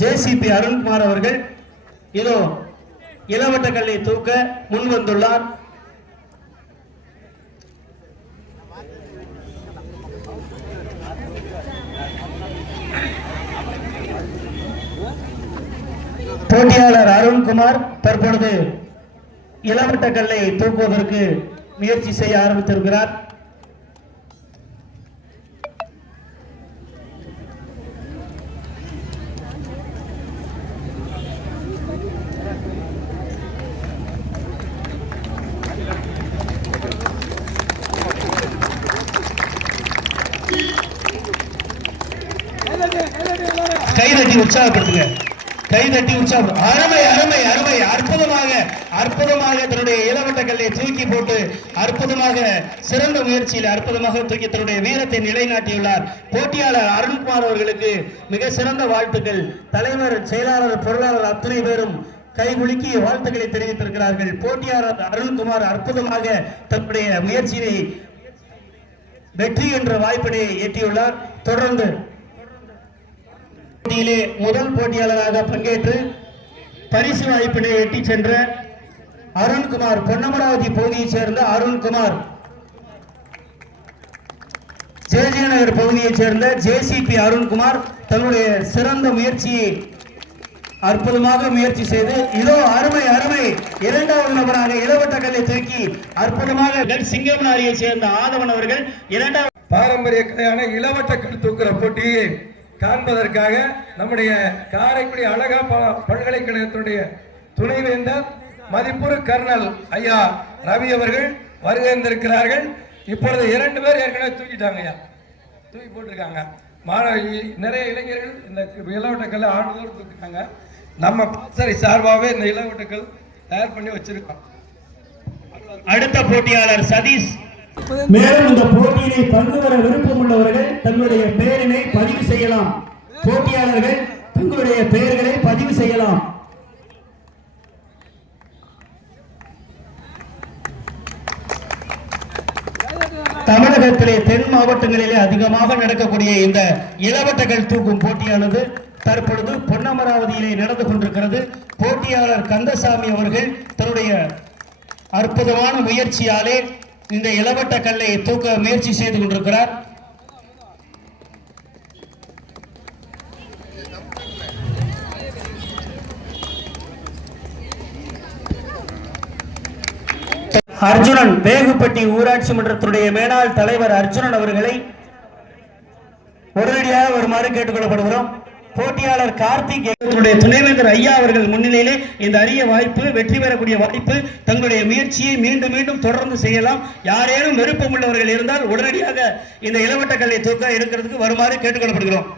JCB Arunkumar அவர்கள் இதோ இளவட்ட கல்லை தூக்க முன் வந்துள்ளார். போட்டியாளர் அருண்குமார் தற்பொழுது இளவட்ட கல்லை தூக்குவதற்கு முயற்சி செய்ய ஆரம்பித்திருக்கிறார். கைதட்டி உற்சாகப்படுத்துங்க, கைதட்டி உற்சாகம். அருமை அருமை அருமை, அற்புதமாக அற்புதமாக தன்னுடைய இளவட்ட கல்லை தூக்கி போட்டு அற்புதமாக சிறந்த முயற்சியில் அற்புதமாக தூக்கி தன்னுடைய வீரத்தை நிலைநாட்டியுள்ளார். போட்டியாளர் அருண்குமார் அவர்களுக்கு மிக சிறந்த வாழ்த்துக்கள். தலைவர், செயலாளர், பொருளாளர் அத்தனை பேரும் கைகுலுக்கி வாழ்த்துக்களை தெரிவித்திருக்கிறார்கள். போட்டியாளர் அருண்குமார் அற்புதமாக தன்னுடைய முயற்சியை வெற்றி என்ற வாய்ப்பினை எட்டியுள்ளார். தொடர்ந்து போட்டியிலே முதல் போட்டியாளராக பங்கேற்று பரிசு வாய்ப்பினை எட்டி சென்ற அருண்குமார், பொன்னமராவதி பகுதியைச் சேர்ந்த அருண்குமார், ஜேஜே நகர் பகுதியைச் சேர்ந்த ஜேசிபி அருண்குமார் தன்னுடைய சிறந்த முயற்சியை அற்புதமாக முயற்சி செய்து இதோ அருமை அருமை இரண்டாவது நபராக இளவட்ட கல்லை தூக்கி அற்புதமாக சிங்கமனாரியை சேர்ந்த ஆதவன் அவர்கள் இரண்டாவது பாரம்பரிய கலையான இளவட்ட கல் தூக்குற போட்டியை காண்பதற்காக நம்முடைய காரைக்குடி அழகா பல்கலைக்கழகத்தினுடைய துணைவேந்தர் மதிப்புறு கர்னல் ஐயா ரவி அவர்கள் வருகின்றிருக்கிறார்கள். இப்பொழுது 2 பேர் ஏற்கனவே தூக்கிட்டாங்க ஐயா, தூக்கி போட்டிருக்காங்க. நிறைய இளைஞர்கள் இந்த இளவட்டக்கல்லை ஆண்டுதோடு தூக்கிட்டாங்க. நம்ம பாசறை சார்பாகவே இந்த இளவட்டக்கல் தயார் பண்ணி வச்சிருக்கோம். அடுத்த போட்டியாளர் சதீஷ். மேலும் இந்த போட்டியினை பங்கு பெற விருப்பம் உள்ளவர்கள் தங்களுடைய பெயரினை பதிவு செய்யலாம். போட்டியாளர்கள் தங்களுடைய பெயர்களை பதிவு செய்யலாம். தமிழகத்திலே தென் மாவட்டங்களிலே அதிகமாக நடக்கக்கூடிய இந்த இளவட்டங்கள் தூக்கும் போட்டியானது தற்பொழுது பொன்னமராவதியிலே நடந்து கொண்டிருக்கிறது. போட்டியாளர் கந்தசாமி அவர்கள் தன்னுடைய அற்புதமான முயற்சியாலே இந்த இளவட்ட கல்லை தூக்க முயற்சி செய்து கொண்டிருக்கிறார். அர்ஜுனன், வேகுப்பட்டி ஊராட்சி மன்றத்துடைய மேலாள் தலைவர் அர்ஜுனன் அவர்களை உடனடியாக வருமாறு கேட்டுக்கொள்ளப்படுகிறோம். போட்டியாளர் கார்த்திக், துணைவேந்தர் ஐயா அவர்கள் முன்னிலையிலே இந்த அரிய வாய்ப்பு, வெற்றி பெறக்கூடிய வாய்ப்பு, தங்களுடைய முயற்சியை மீண்டும் மீண்டும் தொடர்ந்து செய்யலாம். யாரேனும் விருப்பம் உள்ளவர்கள் இருந்தால் உடனடியாக இந்த இளவட்ட கல்லை தூக்க இருக்கிறதுக்கு வருமாறு கேட்டுக்கொள்ளப்படுகிறோம்.